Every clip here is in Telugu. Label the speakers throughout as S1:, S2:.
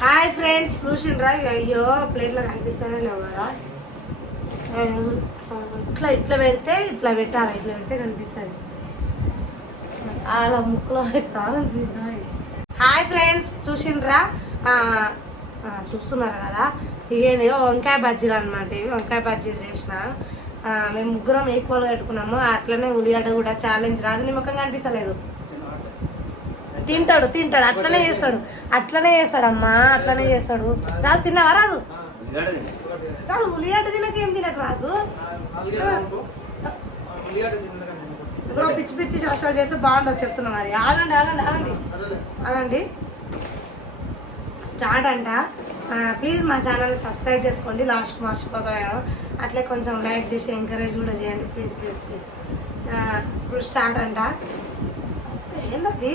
S1: హాయ్ ఫ్రెండ్స్ చూసిండ్రా? అయ్యో ప్లేట్లో కనిపిస్తానే లేవు కదా. ఇట్లా ఇట్లా పెడితే ఇట్లా పెట్టాలి? ఇట్లా పెడితే కనిపిస్తుంది. అలా ముక్కులో తాగుంది హాయ్ ఫ్రెండ్స్ చూసిండ్రా? చూస్తున్నారు కదా? ఇదేంది వంకాయ బజ్జీలు అనమాట ఇవి. వంకాయ బజ్జీలు చేసిన. మేము ముగ్గురం ఈక్వల్గా పెట్టుకున్నాము. అట్లనే ఉల్లిగడ్డ కూడా ఛాలెంజ్ రాదు నిమ్మకం కనిపిస్తలేదు. తింటాడు తింటాడు. అట్లనే చేస్తాడు. అట్లనే చేస్తాడమ్మా అట్లనే చేస్తాడు. రాజు తిన్నావా రాజు? రాజు ఉల్లిగడ్డ తినక ఏం తినక రాజు? పిచ్చి పిచ్చి శోషాలు చేస్తే బాగుండదు చెప్తున్నా మరి. ఆగండి ఆగండి ఆగండి. ఆగండి. స్టార్ట్ అంట. ప్లీజ్ మా ఛానల్ సబ్స్క్రైబ్ చేసుకోండి. లాస్ట్ మర్చిపోతామేమో అట్లే కొంచెం లైక్ చేసి ఎంకరేజ్ కూడా చేయండి. Please please please. ఇప్పుడు స్టార్ట్ అంట. ఏంటది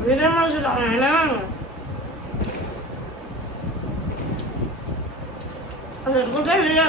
S1: వీడియో మంచిదా నాయనా అది పెట్టుకుంటే వీడియో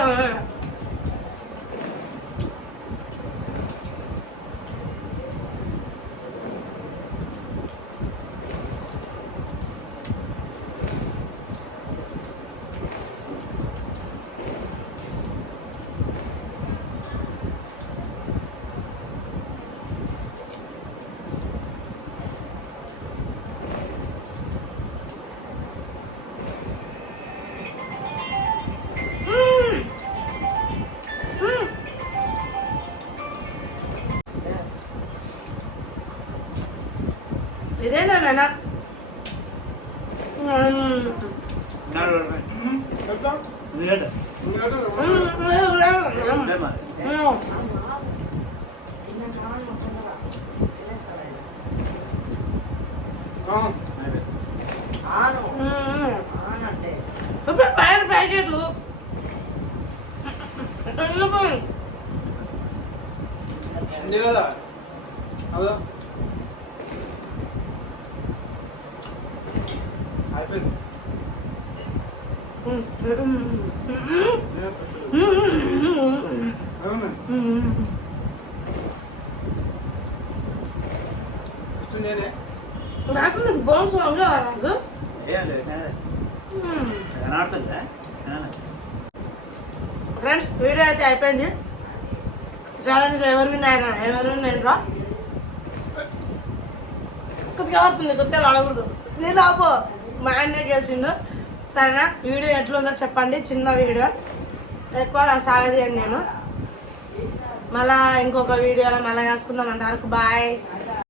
S1: ఇదేంటా నాన్న? పైన ప్యాకెట్లు
S2: కదా? అదో? అయిపోయింది. నేనే.
S1: రాజు? నీకు బోన్స్ వంగా రాజు ఫ్రెండ్స్ వీడియో అయితే అయిపోయింది. ఛాలెంజ్ ఎవరు విన్నారు ఎవరు విన్నారా కొద్దిగా వస్తుంది కొద్దిగా అడగకూడదు నేను ఆపో. మా ఆయనే గెలిచిండు సరేనా వీడియో ఎట్లుందో చెప్పండి చిన్న వీడియో. ఎక్కువ సాగదీయండి నేను. మళ్ళా ఇంకొక వీడియోలో మళ్ళీ కలుసుకుందాం అంతవరకు. బాయ్